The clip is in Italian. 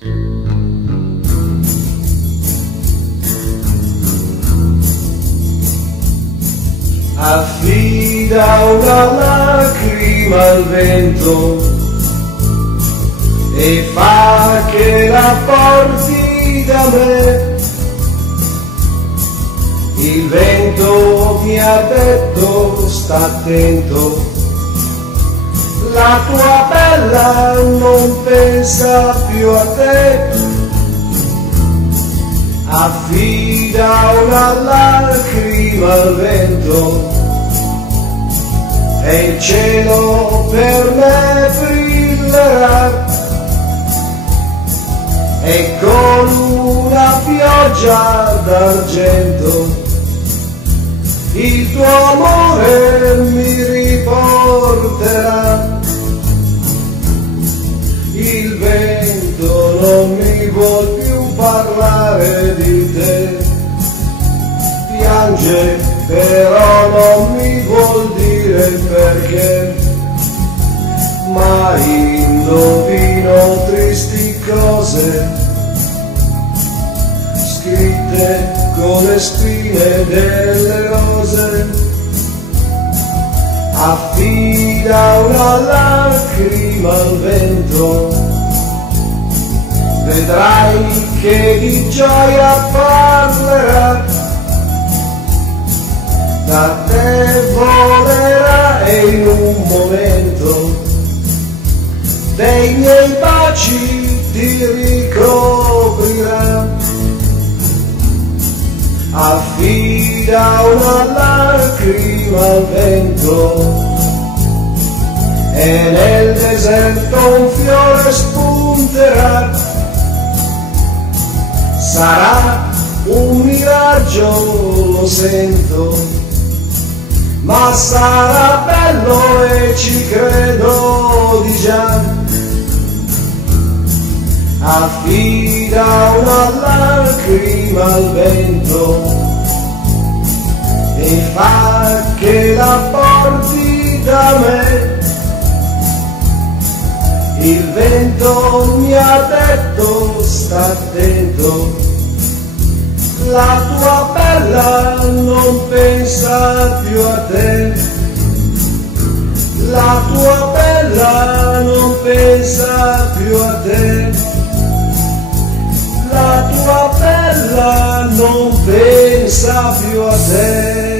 Affida una lacrima al vento e fa che la porti da me. Il vento mi ha detto sta attento, la tua bella non pensa più a te. Affida una lacrima al vento e il cielo per me brillerà, e con una pioggia d'argento il tuo amore mi riporterà. Il vento non mi vuol più parlare di te, piange però non mi vuol dire perché, ma indovino tristi cose scritte con le spine delle rose. Affida una lacrima al vento, vedrai che di gioia parlerà, da te volerà e in un momento dei miei baci ti ricoprirà. Affida una lacrima al vento e nel deserto un fiore spunterà. Sarà un miraggio, lo sento, ma sarà bello e ci credo di già. Affida una lacrima al vento e fa che la porti da me. Il vento mi ha detto sta attento, la tua bella non pensa più a te. La tua bella non pensa più a te. La tua bella non pensa più a te.